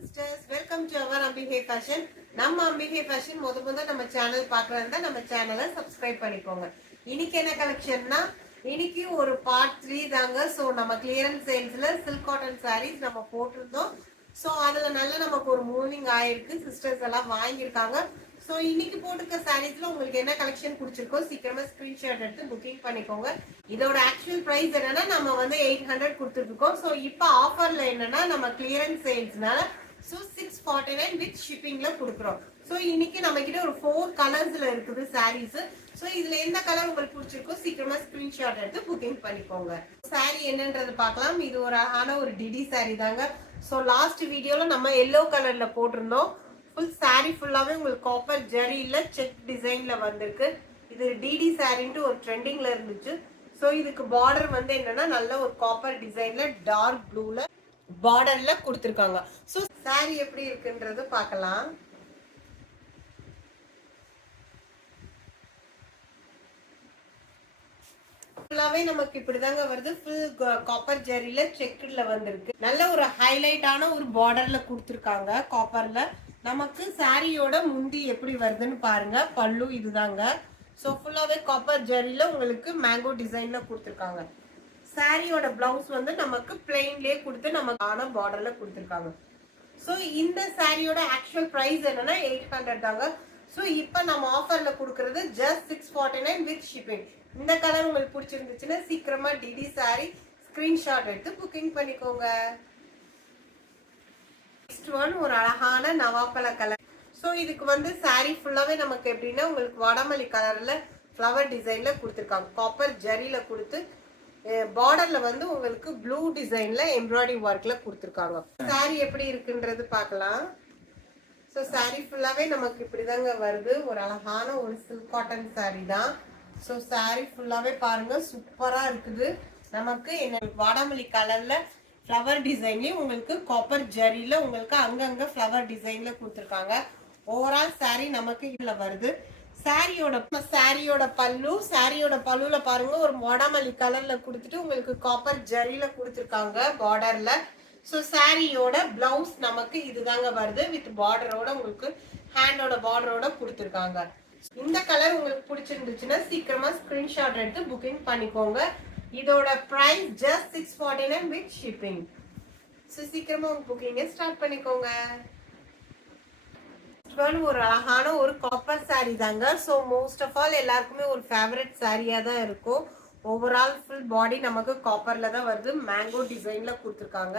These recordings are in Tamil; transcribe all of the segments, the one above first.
sisters, welcome to our Ambihey Fashion. நம்ம Ambihey Fashion முத நம்ம சேனல் பார்க்கறதா நம்ம சேனலை சப்ஸ்கிரைப் பண்ணிக்கோங்க. இன்னைக்கு என்ன கலெக்ஷன்னா இன்னைக்கு ஒரு பார்ட் 3 தாங்க. சோ நம்ம கிளியரன்ஸ் சேல்ஸ்ல silk cotton sarees நம்ம போட்டுருந்தோம். சோ அதுல நல்ல நமக்கு ஒரு மூவிங் ஆயிருக்கு. சிஸ்டர்ஸ் எல்லாம் வாங்கியிருக்காங்க. சோ இன்னைக்கு போட்டுக்க சாரீஸ்ல உங்களுக்கு என்ன கலெக்ஷன் பிடிச்சிருக்கோ சீக்கிரமா ஸ்கிரீன்ஷாட் எடுத்து புக்கிங் பண்ணிக்கோங்க. இதோட ஆக்சுவல் பிரைஸ் என்னன்னா நம்ம வந்து 800 கொடுத்துருக்கோம். சோ இப்போ ஆஃபர்ல என்னன்னா நம்ம கிளியரன்ஸ் சேல்ஸ்னால சோ 649 வித் ஷிப்பிங்ல கொடுக்குறோம். சோ இன்னைக்கு நம்ம கிட்ட ஒரு 4 கலர்ஸ்ல இருக்குது சாரீஸ். சோ இதுல எந்த கலர் உங்களுக்கு பிடிச்சிருக்கோ சீக்கிரமா ஸ்கிரீன்ஷாட் எடுத்து புக்கிங் பண்ணிக்கோங்க. சாரி என்னன்றது பார்க்கலாம். இது ஒரு டிடி சாரி தாங்க. சோ லாஸ்ட் வீடியோல நம்ம எல்லோ கலர்ல போட்டிருந்தோம். ஃபுல் சாரி ஃபுல்லாவே உங்களுக்கு காப்பர் ஜரியில செக் டிசைன்ல வந்திருக்கு. இது டிடி சாரின்ட்டு ஒரு ட்ரெண்டிங்ல இருந்துச்சு. சோ இதுக்கு பார்டர் வந்து என்னன்னா நல்ல ஒரு காப்பர் டிசைன்ல டார்க் ப்ளூல பார்டர்ல கொடுத்திருக்காங்க. சோ சாரி எப்படி இருக்குன்றது பார்க்கலாம். ஃபுல்லாவே நமக்கு இப்படிதாங்க வருது. ஃபுல் காப்பர் ஜரியில செக்குல வந்திருக்கு. நல்ல ஒரு ஹைலைட்டான ஒரு பார்டர்ல கொடுத்திருக்காங்க காப்பர்ல. நமக்கு சாரியோட முந்தி எப்படி வருதுன்னு பாருங்க. பல்லு இதுதாங்க. ஸோ ஃபுல்லாவே காப்பர் ஜரியில உங்களுக்கு மேங்கோ டிசைன்ல கொடுத்துருக்காங்க. சாரியோட பிளவுஸ் வந்து நமக்கு பிளெயின்லயே கொடுத்து நமக்கான பார்டர்ல கொடுத்துருக்காங்க. ஸோ இந்த சாரியோட ஆக்சுவல் பிரைஸ் என்னன்னா 800 தாங்க. ஸோ இப்போ நம்ம ஆஃபர்ல கொடுக்கறது ஜஸ்ட் 649 வித் ஷிப்பிங். இந்த கலர் உங்களுக்கு பிடிச்சிருந்துச்சுன்னா சீக்கிரமா டிடி சாரி ஸ்கிரீன்ஷாட் எடுத்து புக்கிங் பண்ணிக்கோங்க. நெக்ஸ்ட் ஒன் ஒரு அழகான நவாப்பழ கலர். ஸோ இதுக்கு வந்து சாரி ஃபுல்லாவே நமக்கு எப்படின்னா உங்களுக்கு வடமல்லி கலர்ல ஃப்ளவர் டிசைன்ல கொடுத்துருக்காங்க. காப்பர் ஜரியில கொடுத்து பார்டர்ல வந்து உங்களுக்கு ப்ளூ டிசைன்ல எம்ப்ராய்டரி ஒர்க்ல கொடுத்துருக்காங்க. சாரி எப்படி இருக்குன்றது பார்க்கலாம். ஸோ சாரி ஃபுல்லாவே நமக்கு இப்படிதாங்க வருது. ஒரு அழகான ஒரு சில்க் காட்டன் சாரி தான். ஸோ சாரி ஃபுல்லாவே பாருங்க சூப்பரா இருக்குது. நமக்கு என்ன வாடாமல்லி கலர்ல ஃப்ளவர் டிசைன்லயும் உங்களுக்கு காப்பர் ஜரியில உங்களுக்கு அங்கங்க ஃப்ளவர் டிசைன்ல கொடுத்துருக்காங்க. ஓவரால் சாரி நமக்கு இதுல வருது. சாரியோட பல்லுல பாருங்க ஒரு வாடாமல்லி கலர்ல கொடுத்துட்டு உங்களுக்கு காப்பர் ஜரியில கொடுத்துருக்காங்க பார்டர்ல. ஸோ சாரியோட பிளவுஸ் நமக்கு இதுதாங்க வருது. வித் பார்டரோட உங்களுக்கு ஹேண்டோட பார்டரோட கொடுத்துருக்காங்க. இந்த கலர் உங்களுக்கு பிடிச்சிருந்துச்சுன்னா சீக்கிரமா ஸ்கிரீன்ஷாட் எடுத்து புக்கிங் பண்ணிக்கோங்க. இதோட price just 649 with shipping. So சீக்கிரமா உங்க புக்கிங்க ஸ்டார்ட் பண்ணிக்கோங்க. ஒரு அழகான ஒரு காப்பர் சாரி தாங்க. ஸோ மோஸ்ட் ஆஃப் ஆல் எல்லாருக்குமே ஒரு ஃபேவரட் சாரியா தான் இருக்கும். ஓவரால் ஃபுல் பாடி நமக்கு காப்பர்ல தான் வருது. மேங்கோ டிசைன்ல கொடுத்துருக்காங்க.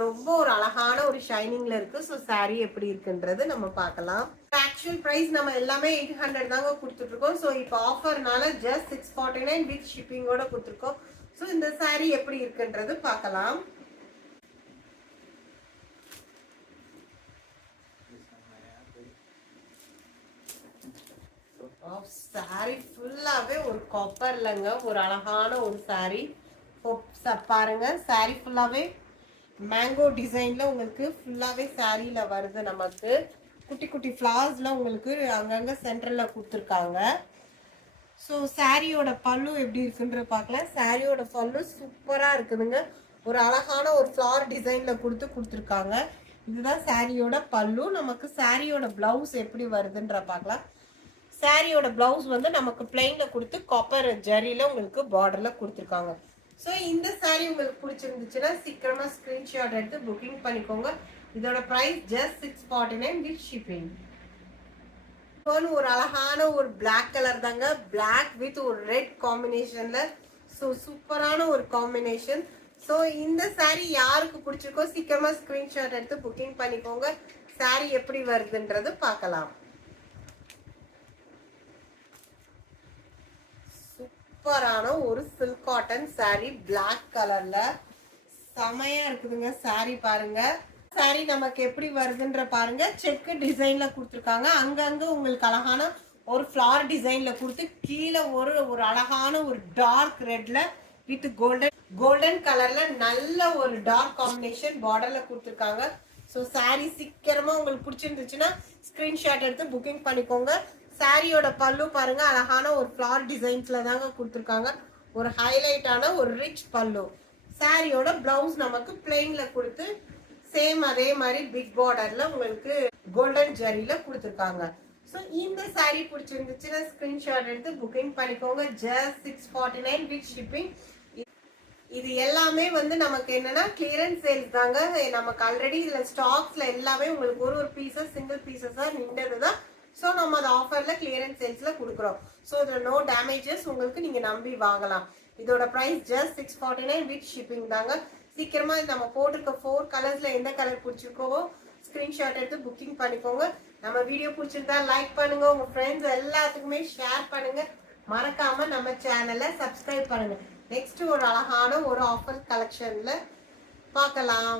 ரொம்ப ஒரு அழகான ஒரு ஷைனிங்ல இருக்கு. ஸோ சாரி எப்படி இருக்குன்றது நம்ம பார்க்கலாம். ஆக்சுவல் பிரைஸ் நம்ம எல்லாமே 800 தாங்க கொடுத்துட்டு இருக்கோம். ஸோ இப்போ ஆஃபர்னால ஜஸ்ட் 649 வித் ஷிப்பிங்கோட கொடுத்துருக்கோம். ஸோ இந்த சாரி எப்படி இருக்குன்றது பார்க்கலாம். சாரி ஃபுல்லாவே ஒரு காப்பர்லங்க ஒரு அழகான ஒரு சாரி பாருங்க. சாரி ஃபுல்லாவே மேங்கோ டிசைன்ல உங்களுக்கு ஃபுல்லாவே சாரியில வருது. நமக்கு குட்டி குட்டி ஃப்ளார்ஸ்ல உங்களுக்கு அங்கங்க சென்டர்ல கொடுத்துருக்காங்க. ஸோ சாரியோட பல்லு எப்படி இருக்குன்ற பார்க்கலாம். சாரியோட பல்லு சூப்பரா இருக்குதுங்க. ஒரு அழகான ஒரு ஃப்ளார் டிசைன்ல கொடுத்துருக்காங்க. இதுதான் சாரியோட பல்லு. நமக்கு சாரியோட பிளவுஸ் எப்படி வருதுன்ற பார்க்கலாம். சாரியோட பிளவுஸ் வந்து நமக்கு பிளெயின்ல கொடுத்து காப்பர் ஜரியில உங்களுக்கு பார்டர்ல கொடுத்துருக்காங்க. ஸோ இந்த சாரி உங்களுக்கு பிடிச்சிருந்துச்சுன்னா சீக்கிரமா ஸ்கிரீன்ஷாட் எடுத்து புக்கிங் பண்ணிக்கோங்க. இதோட பிரைஸ் ஜஸ்ட் 649 வித் ஷிப்பிங். ஒரு அழகான ஒரு பிளாக் கலர் தாங்க. பிளாக் வித் ஒரு ரெட் காம்பினேஷன்ல. ஸோ சூப்பரான ஒரு காம்பினேஷன். ஸோ இந்த சாரி யாருக்கு பிடிச்சிருக்கோ சீக்கிரமா ஸ்கிரீன்ஷாட் எடுத்து புக்கிங் பண்ணிக்கோங்க. சாரி எப்படி வருதுன்றது பார்க்கலாம். சூப்பரான ஒரு சில்க் காட்டன் சாரி பிளாக் கலர்ல செமையா இருக்குதுங்க. சாரி பாருங்க. சாரி நமக்கு எப்படி வருதுன்ற பாருங்க. செக் டிசைன்ல கொடுத்துருக்காங்க. அங்கங்க உங்களுக்கு அழகான ஒரு ஃப்ளார் டிசைன்ல கொடுத்து கீழே ஒரு அழகான ஒரு டார்க் ரெட்ல வித் கோல்டன் கலர்ல நல்ல ஒரு டார்க் காம்பினேஷன் பார்டர்ல கொடுத்துருக்காங்க. ஸோ சாரி சீக்கிரமா உங்களுக்கு பிடிச்சிருந்துச்சுன்னா ஸ்கிரீன்ஷாட் எடுத்து புக்கிங் பண்ணிக்கோங்க. சாரியோட பல்லு பாருங்க அழகான ஒரு ஃப்ளார் டிசைன்ஸ்ல தாங்க கொடுத்துருக்காங்க. ஒரு ஹைலைட்டான ஒரு ரிச் பல்லு. சாரியோட பிளவுஸ் நமக்கு பிளெயின்ல கொடுத்து சேம் அதே மாதிரி பிக் பார்டர்ல உங்களுக்கு கோல்டன் ஜரியில கொடுத்துருக்காங்க. ஸோ இந்த சாரீ பிடிச்சிருந்துச்சுன்னா ஸ்கிரீன்ஷாட் எடுத்து புக்கிங் பண்ணிக்கோங்க. Just 649 with shipping. இது எல்லாமே வந்து நமக்கு என்னன்னா கிளியரன்ஸ் சேல்ஸ் தாங்க. நமக்கு ஆல்ரெடி இதுல ஸ்டாக்ஸ்ல எல்லாமே உங்களுக்கு ஒரு பீசஸ் சிங்கிள் பீசஸா நின்றதுதான். ஸோ நம்ம அது ஆஃபர்ல கிளியரன்ஸ் சேல்ஸ்ல கொடுக்குறோம். ஸோ இதுல நோ டேமேஜஸ், உங்களுக்கு நீங்க நம்பி வாங்கலாம். இதோட பிரைஸ் ஜஸ்ட் 649 வித் ஷிப்பிங் தாங்க. சீக்கிரமா நம்ம போட்டிருக்க 4 கலர்ஸ்ல எந்த கலர் பிடிச்சிருக்கோ ஸ்கிரீன்ஷாட் எடுத்து புக்கிங் பண்ணிக்கோங்க. நம்ம வீடியோ பிடிச்சிருந்தா லைக் பண்ணுங்க, உங்க ஃப்ரெண்ட்ஸ் எல்லாத்துக்குமே ஷேர் பண்ணுங்க. மறக்காம நம்ம சேனலை சப்ஸ்கிரைப் பண்ணுங்க. நெக்ஸ்ட் ஒரு அழகான ஒரு ஆஃபர் கலெக்ஷன்ல பார்க்கலாம்.